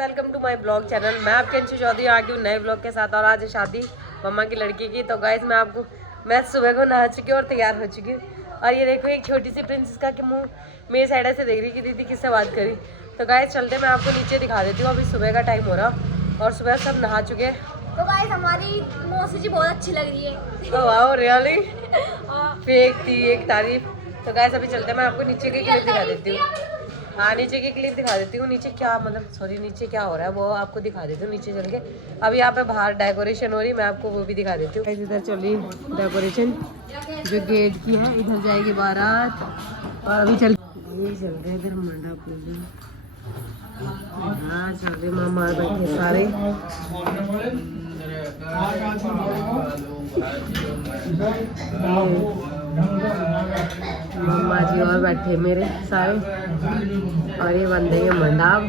Welcome to my blog channel. मैं आपके अंशु चौधरी आ गई हूँ नए ब्लॉग के साथ। और आज है शादी मम्मा की लड़की की। तो गाइज मैं सुबह को नहा चुकी हूँ और तैयार हो चुकी हूँ। और ये देखो एक छोटी सी प्रिंसेस का कि मुँह मेरी साइड से देख रही कि दीदी किससे बात करी। तो गाइज चलते मैं आपको नीचे दिखा देती हूँ। अभी सुबह का टाइम हो रहा और सुबह सब नहा चुके हैं। तो गाइस हमारी मौसी जी बहुत अच्छी लग रही है। वाओ रियली फेक थी एक तारीफ। तो गाइस अभी चलते हैं, मैं आपको नीचे की क्लिप दिखा देती हूँ। हाँ नीचे की क्लिप दिखा देती हूँ। नीचे क्या नीचे क्या हो रहा है वो आपको दिखा देती हूँ नीचे चल के। अभी यहाँ पे बाहर डेकोरेशन हो रही, मैं आपको वो भी दिखा देती हूँ। इधर चली डेकोरेशन जो गेट की है, इधर जाएगी बारात। और अभी चल रहे इधर मंडप पूजन। हाँ चल रहे मामा बैठे सारे। मम्मा जी और बैठे मेरे सारे। और ये बन देंगे मंडाप।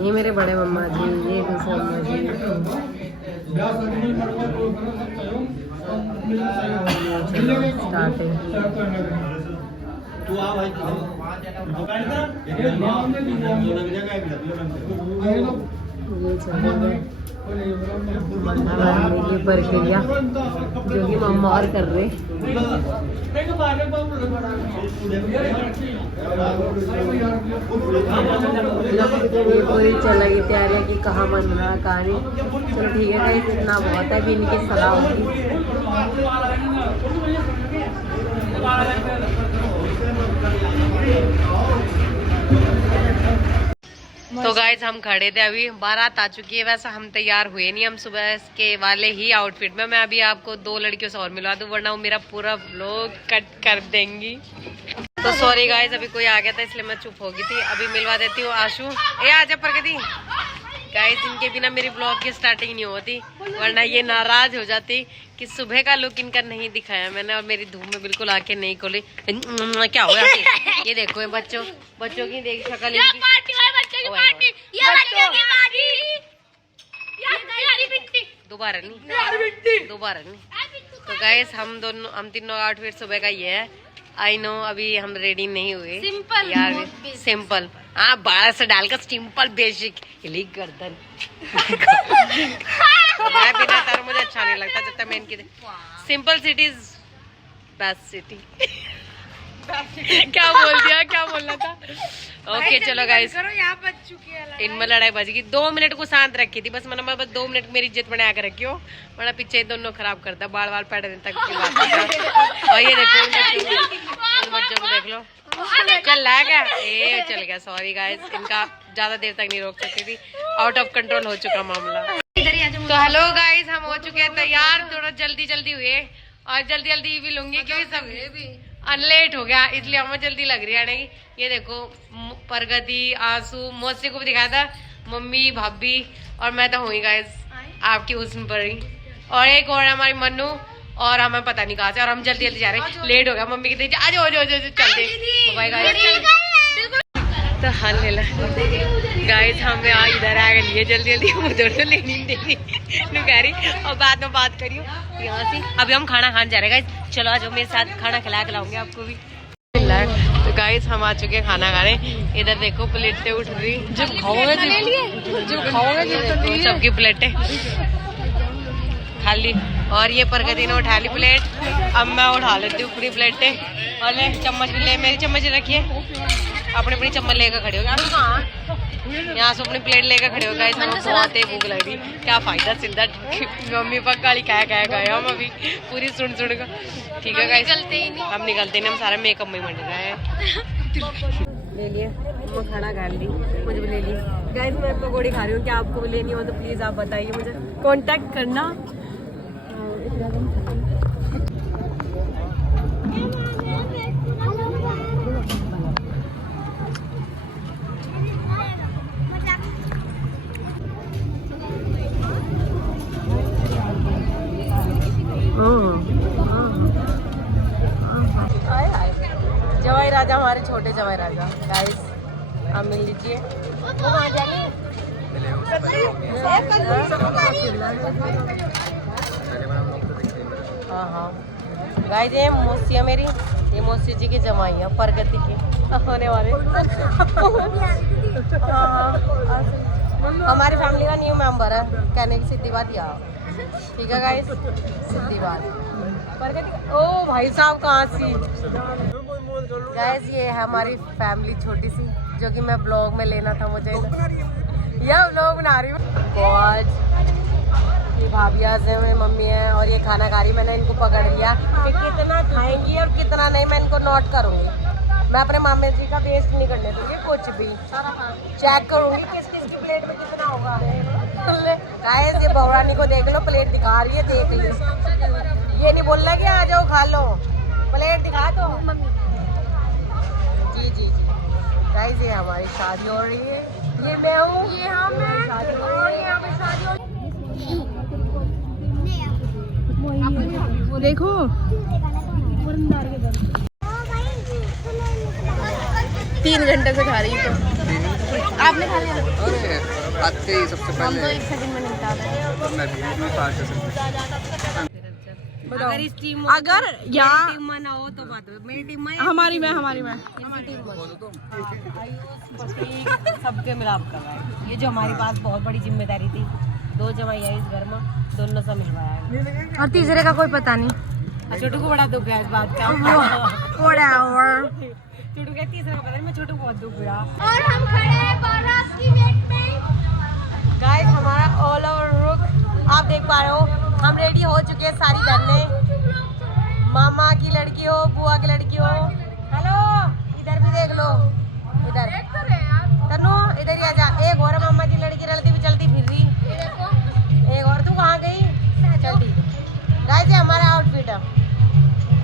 ये मेरे बड़े मम्मा जी, ये दूसरे मम्मा जी। स्टार्टिंग ये चलेगा ये प्रक्रिया जो कि मम्मा और कर रहे। ये पूरी चलेगी तैयारियां कि कहाँ बन रहा कहाँ नहीं। चलो ठीक है भाई, इतना बहुत है कि इनकी सलाह होगी। तो गाइस हम खड़े थे, अभी बारात आ चुकी है। वैसे हम तैयार हुए नहीं, हम सुबह के वाले ही आउटफिट में। मैं अभी आपको 2 लड़कियों से और मिलवा दूं वरना वो मेरा पूरा व्लॉग कट कर देंगी। तो सॉरी गाइस, अभी कोई आ गया था इसलिए मैं चुप हो गई थी। अभी मिलवा देती हूँ आशु। ए आजा प्रगति। गाइस इनके बिना मेरी ब्लॉग की स्टार्टिंग नहीं होती, वरना ये नाराज हो जाती कि सुबह का लुक इनका नहीं दिखाया मैंने और मेरी धूप में बिल्कुल आके नहीं खोली। क्या हो ये देखो ये बच्चों की देख शक्ल इनकी। दोबारा नहीं। तो गाइस हम तीनों आउटफिट सुबह का ये है। आई नो अभी हम रेडी नहीं हुए सिंपल यार, सिंपल। हाँ 12 से डालकर सिंपल बेसिक गर्दन। मैं बिना तार मुझे अच्छा नहीं लगता जब तक मैं इनकी simple city is best city. क्या बोलना था। ओके चलो गाइस, यहाँ बच चुकी है। इनमें लड़ाई बच गई। 2 मिनट को शांत रखी थी बस, मैंने बस 2 मिनट मेरी इज्जत बना कर रखी हो, वरना पीछे दोनों खराब करता बाल पैटर्न तक की बात करता। और ये देखो इन बच्चों को देख लो, चल रहा है क्या? ए चल गया। सॉरी गाइस, इनका ज्यादा देर तक नहीं रोक सकती थी, आउट ऑफ कंट्रोल हो चुका मामला। तो हेलो गाइस, हम हो चुके हैं तैयार। थोड़ा जल्दी हुए और जल्दी भी लूंगी क्योंकि सब लेट हो गया, इसलिए हमें जल्दी लग रही है। ये देखो प्रगति, आंसू, मौसी को भी दिखाया था, मम्मी, भाभी और मैं तो हुई गाइस आपकी हुस्न पर ही। और एक और हमारी मन्नू और हमें पता नहीं कहा से। और हम जल्दी जा रहे हैं, लेट हो गया। मम्मी की देखिए आज चलते बाय गाइस। तो हाल ले गाइस हम यहाँ इधर आ गए जल्दी उधर तो लेनी नहीं देनी नुकारी और बाद में बात करियो यहाँ से। अभी हम खाना खाने जा रहे हैं गाइस, चलो आज मेरे साथ खाना खिलाऊंगे आपको भी। तो गाइस हम आ चुके हैं खाना खाने। इधर देखो प्लेटें उठ रही, जो खाओगे सबकी प्लेटें खाली। और ये प्रगति ने उठा ली प्लेट, अब मैं उठा लेती हूँ पूरी प्लेटें। और ले चम्मच भी ले, मेरी चम्मच रखिए, अपनी चम्मच लेकर खड़े हो गए। यहाँ से अपनी प्लेट लेकर खड़े हो गए। बहुत ही भूख लग रही, क्या फायदा सीधा मम्मी पापा गाली क्या गए हम अभी पूरी सुन कर। ठीक है गाइस, हम निकलते नहीं, हम सारा मेकअप में मंड रहे हैं। ले लिए मैं खाना खा ली, मुझे भी ले ली। गाइस मैं पकौड़ी खा रही हूँ, क्या आपको भी लेनी हो तो प्लीज आप बताइए, मुझे कांटेक्ट करना। जवाई राजा, हमारे छोटे जवाई राजा गाइस, आप मिल लीजिए। हाँ गाइस, ये मौसी है मेरी, ये मौसी जी की जमाई है प्रगति की। होने वाले। हमारी फैमिली का न्यू मेंबर है, कहने की सीधी बात यार। ठीक है गाइस, सीधी बात। ओ भाई साहब कहाँ सी गाइस, ये है हमारी फैमिली छोटी सी, जो कि मैं ब्लॉग में लेना था मुझे। यह ब्लॉग बना रही हूँ। गॉड, ये भाभियाँ से मेरी मम्मी है और ये खाना खा रही। मैंने इनको पकड़ लिया कि कितना खाएंगी और कितना नहीं, मैं इनको नोट करूँगी। मैं अपने मामे जी का वेस्ट नहीं करने दूँगी, कुछ भी चेक करूँगी किस किस की प्लेट में कितना होगा। गाइस, ये बहुरानी को देख लो, प्लेट दिखा रही है, देख ली। ये नहीं बोल रहा कि आ जाओ खा लो, प्लेट दिखा दो। जी जी जी गाइस, ये हमारी शादी हो रही है। ये मैं हूँ, ये हम हैं और यहाँ पे शादी हो। देखो 3 घंटे से खा रही हूँ। आपने खा लिया? अरे खाते ही सबसे हम पहले तो 1 सेकंड में निपटा दें। मैं भी फास्ट से अगर इस टीम अगर यहाँ टीम में ना हो तो बात हो। मेरी टीम में हमारी में सबके मिलाप कर रहा है। ये जो हमारे पास बहुत बड़ी जिम्मेदारी थी, 2 जमाई है इस घर में, दोनों से मिलवाया है। और तीसरे का कोई पता नहीं। छोटू को बड़ा दुख है इस बात का। छोटू का तीसरा का पता नहीं, मैं छोटू को बहुत दुख हुआ। और हम खड़े हैं बारात की वेट में। गाइस, हमारा ऑल ओवर लुक आप देख पा रहे हो। हम रेडी हो चुके हैं सारी बहनें। मामा की लड़की हो, बुआ की लड़की हो। हेलो, इधर भी देख लो, इधर तनु, इधर ही आजा। एक और मामा की लड़की रलती भी चलती फिर रही। एक और, तू कहाँ गई? चलती। गाइस, ये हमारा आउटफिट है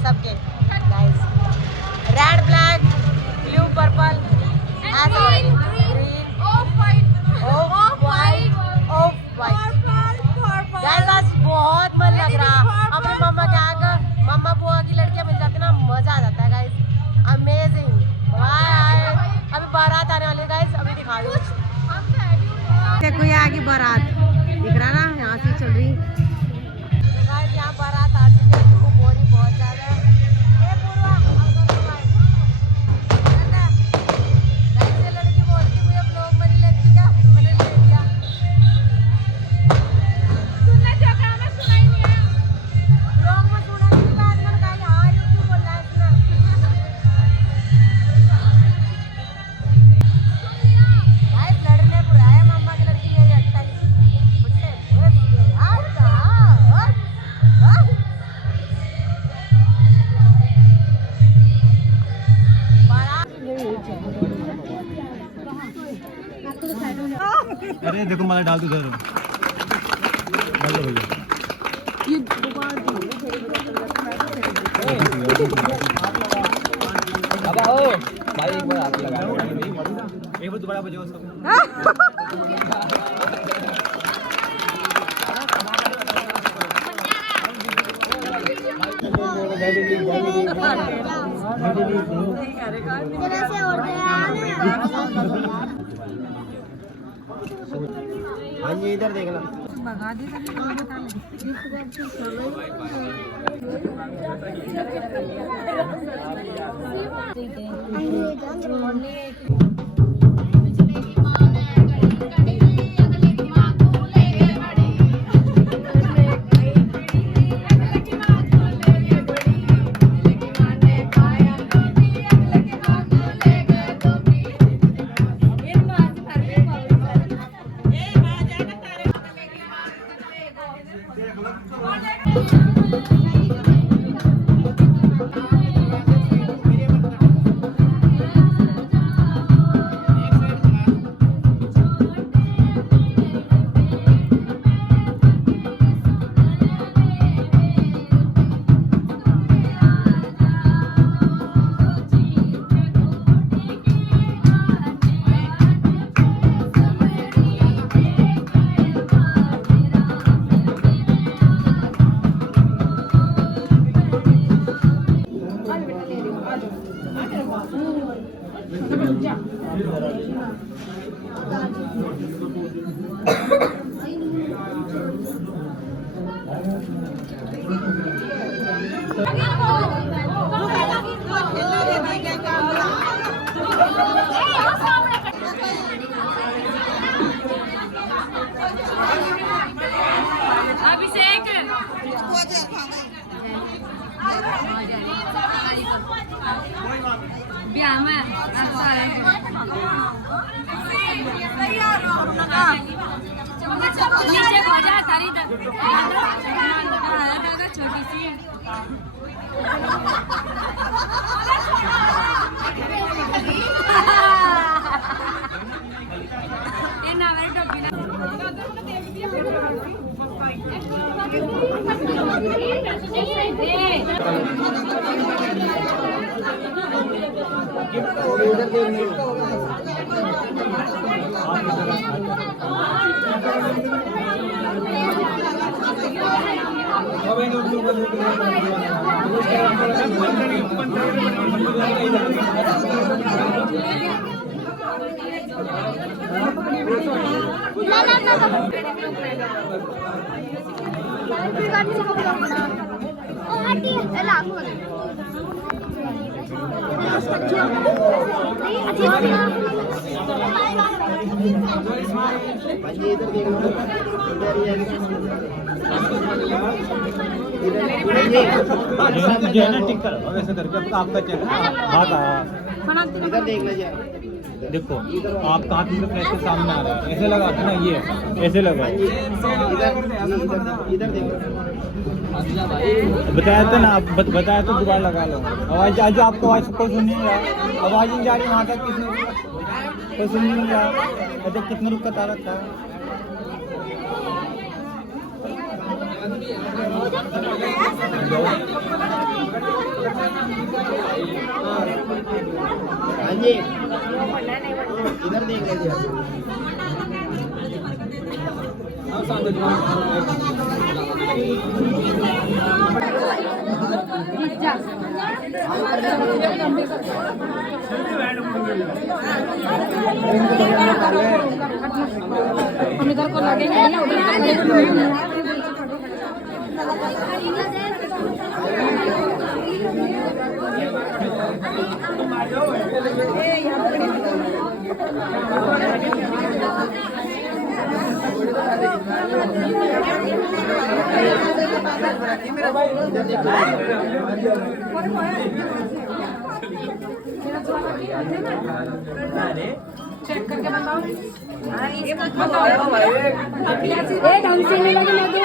सबके। Guys, red black blue purple ऐसा ग्रीन ऑफ वाइट गाइस, आज बहुत मन लग रहा। अपने मम्मा के आगे मम्मा बुआ की लड़कियां मिल जाती ना, मजा आ जाता है गाइस। अमेजिंग। अभी बारात आने वाली है गाइस, अभी दिखा दूँ। देखो ये आगे बारात दिख रहा ना, यहाँ से चल रही। तो गाइस, यहाँ बारात आ चुकी है। धूप हो रही बहुत ज्यादा। लड़की बोलती मुझे ब्लॉग में नहीं लेती क्या, मैंने ले लिया। सुनना जो कहा मैं सुना ही नहीं है। ब्लॉग में सुना ही नहीं, बाद में कहा हाँ यूट्यूब बोल रहा है सुना। भाई लड़ने बुलाया मामा की लड़की मेरी 28 बुट्टे बस यार कहाँ अरे देखो माला डाल दो उधर, डाल दो भैया। अब आओ भाई, एक बार हाथ लगा, एक बार दोबारा बजाओ सब। हाँ जी, इधर देखना। नीचे खा जा तारी छोटी सी ये ना मेरे टोपी ना जो है ना टिक करो वैसे करके आपका चेक हाथ आया इधर देख लीजिए देखो आपका हाथ इधर कैसे सामने आ रहा है ऐसे लगा ना ये ऐसे लगा इधर देखो बताया था ना आप बताया तो दोबारा लगा लो आवाज आज आपको आवाज को सुन नहीं रहा आवाज नहीं जा रही वहाँ तक किसने कोई सुन नहीं रहा अच्छा कितने रुपये का तारा था हाँ जी इधर देख लीजिए हम इधर को लगेंगे ना चेक करके बताओ ढंग से नहीं लगी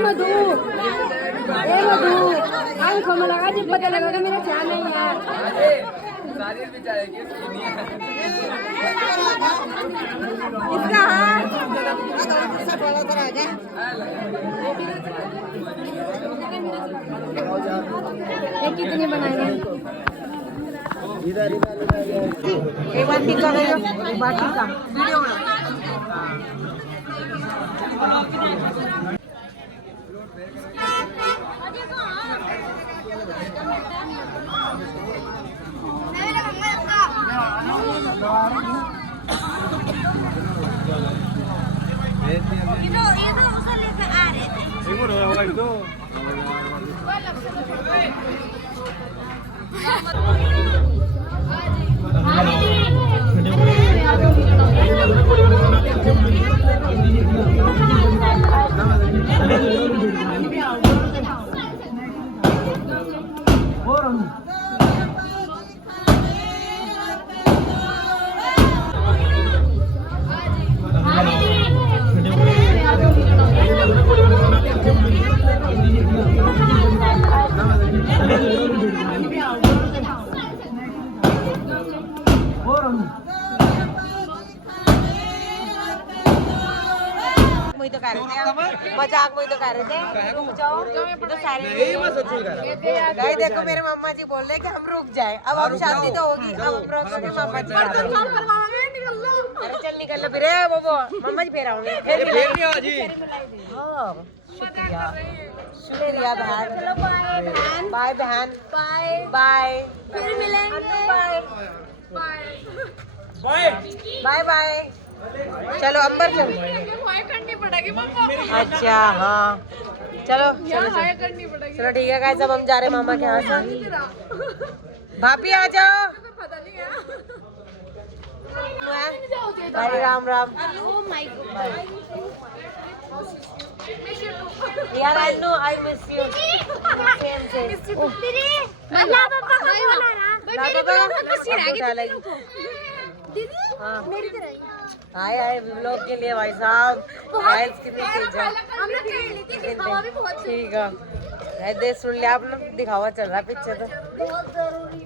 मधु मधु आंखों में लगा जब पता लगा मेरा ध्यान नहीं है इसका ये कितने बनाएंगे इधर एक बार टिका गयो एक बार टिका मजाक मुझे तो कर रहे थे गाइस देखो मेरे मम्मा जी बोल रहे कि हम रुक जाए अब शादी तो होगी अब मम्मा जी अरे चल निकल लो फिर वो मम्मा जी फिर आओगे शुक्रिया बहन बाय बहन बाय बाय फिर मिलेंगे बाय बाय बाय चलो अंबर चलो करनी पड़ेगी अच्छा हाँ चलो चलो ठीक है गाइस अब हम जा रहे हैं मामा के यहाँ से भाभी आ जाओ हरे राम राम यार I know I miss you same हाँ। मेरी तरह ही। आए आए व्लॉग के लिए भाई साहब आइल्स कितनी तेज है। हमने ट्रेन ली थी, हवा भी बहुत ठीक है, देख सुन लिया आपने, दिखावा चल रहा है पीछे तो। बहुत जरूरी